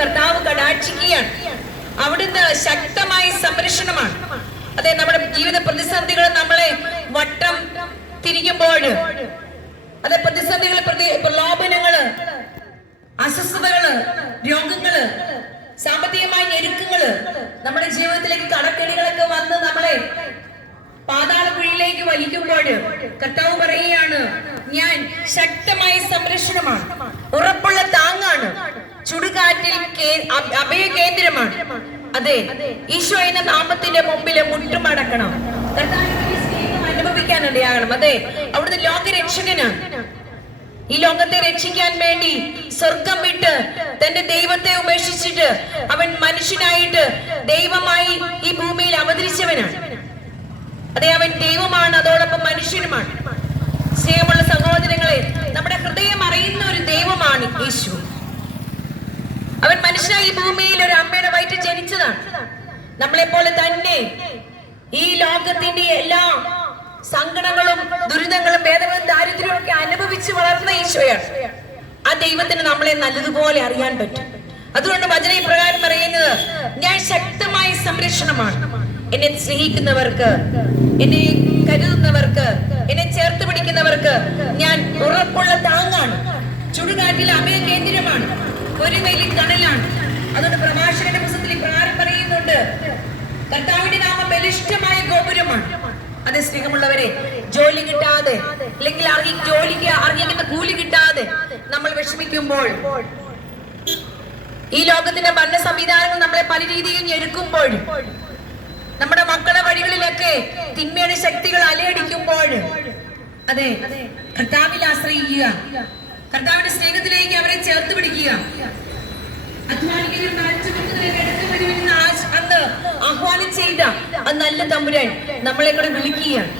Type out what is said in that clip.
കർത്താവ് കടാക്ഷിക്കുകയാണ്. അവിടുന്ന് ശക്തമായ സംരക്ഷണമാണ്. അതെ, നമ്മുടെ ജീവിത പ്രതിസന്ധികൾ നമ്മളെ വട്ടം തിരിക്കുമ്പോൾ, അതെ, പ്രതിസന്ധികൾ, പ്രലോഭനങ്ങള്, അസ്വസ്ഥതകള്, രോഗങ്ങള്, സാമ്പത്തികമായ ഞെരുക്കങ്ങള്, നമ്മുടെ ജീവിതത്തിലേക്ക് കടക്കെണികളൊക്കെ വന്ന് നമ്മളെ പാതാളക്കുഴിയിലേക്ക് വലിക്കുമ്പോൾ കർത്താവ് പറയുകയാണ്, ഞാൻ ശക്തമായ സംരക്ഷണമാണ്, ഉറപ്പുള്ള താങ്ങാണ്, ചുടുകാറ്റിൽ അഭയ കേന്ദ്രമാണ്. അതെ, ഈശോ എന്ന നാമത്തിന്റെ മുമ്പിൽ മുട്ടുമടക്കണം. കർത്താവിന്റെ സ്നേഹം അനുഭവിക്കാനിടയാകണം. അതെ, അവിടുന്ന് ലോകരക്ഷകനാണ്. ഈ ലോകത്തെ രക്ഷിക്കാൻ വേണ്ടി സ്വർഗം വിട്ട് തന്റെ ദൈവത്തെ ഉപേക്ഷിച്ചിട്ട് അവൻ മനുഷ്യനായിട്ട് ദൈവമായി ഈ ഭൂമിയിൽ അവതരിച്ചവനാണ്. അതെ, അവൻ ദൈവമാണ്, അതോടൊപ്പം മനുഷ്യനുമാണ്. സ്നേഹമുള്ള സഹോദരങ്ങളെ, നമ്മുടെ ഹൃദയം അറിയുന്ന ഒരു ദൈവമാണ് യേശു. അവൻ മനുഷ്യനായി ഈ ഭൂമിയിൽ ഒരു അമ്മയുടെ വയറ്റിൽ ജനിച്ചതാണ്. നമ്മളെ പോലെ തന്നെ ഈ ലോകത്തിന്റെ എല്ലാ സങ്കടങ്ങളും ദുരിതങ്ങളും വേദനകളും ദാരിദ്ര്യവും ഒക്കെ അനുഭവിച്ച് വളർന്ന ഈശോയാണ്. ആ ദൈവത്തിന് നമ്മളെ നല്ലതുപോലെ അറിയാൻ പറ്റും. അതുകൊണ്ട് വചന ഇപ്രകാരം പറയുന്നത്, ഞാൻ ശക്തമായ സംരക്ഷണമാണ്. എന്നെ സ്നേഹിക്കുന്നവർക്ക്, എന്നെ കരുതുന്നവർക്ക്, എന്നെ ചേർത്ത് പിടിക്കുന്നവർക്ക് ഞാൻ ഉറപ്പുള്ള താങ്ങാണ്, ചുടുകാറ്റിൽ അഭയ കേന്ദ്രമാണ്, ഒരു വലിയ കടലാണ്. അതുകൊണ്ട് പ്രഭാഷകന്റെ പുസ്തകത്തിൽ ഇപ്രകാരം പറയുന്നുണ്ട്, കർത്താവിന്റെ നാമം ബലിഷ്ഠമായ ഗോപുരമാണ്. അതെ സ്നേഹമുള്ളവരെ, ജോലി കിട്ടാതെ അല്ലെങ്കിൽ ജോലിക്ക് അർഹിക്കുന്ന കൂലി കിട്ടാതെ നമ്മൾ വിഷമിക്കുമ്പോൾ, ഈ ലോകത്തിന്റെ ഭരണ സംവിധാനങ്ങൾ നമ്മളെ പല രീതിയിൽ ഞെരുക്കുമ്പോൾ, നമ്മുടെ മക്കളുടെ വഴികളിലൊക്കെ തിന്മയുടെ ശക്തികൾ അലയടിക്കുമ്പോൾ, അതെ, കർത്താവിൽ ആശ്രയിക്കുക, കർത്താവിന്റെ സ്നേഹത്തിലേക്ക് അവരെ ചേർത്ത് പിടിക്കുക. അന്ന് ആഹ്വാനം ചെയ്ത ആ നല്ല തമ്പുരാൻ നമ്മളെ കൂടെ വിളിക്കുകയാണ്.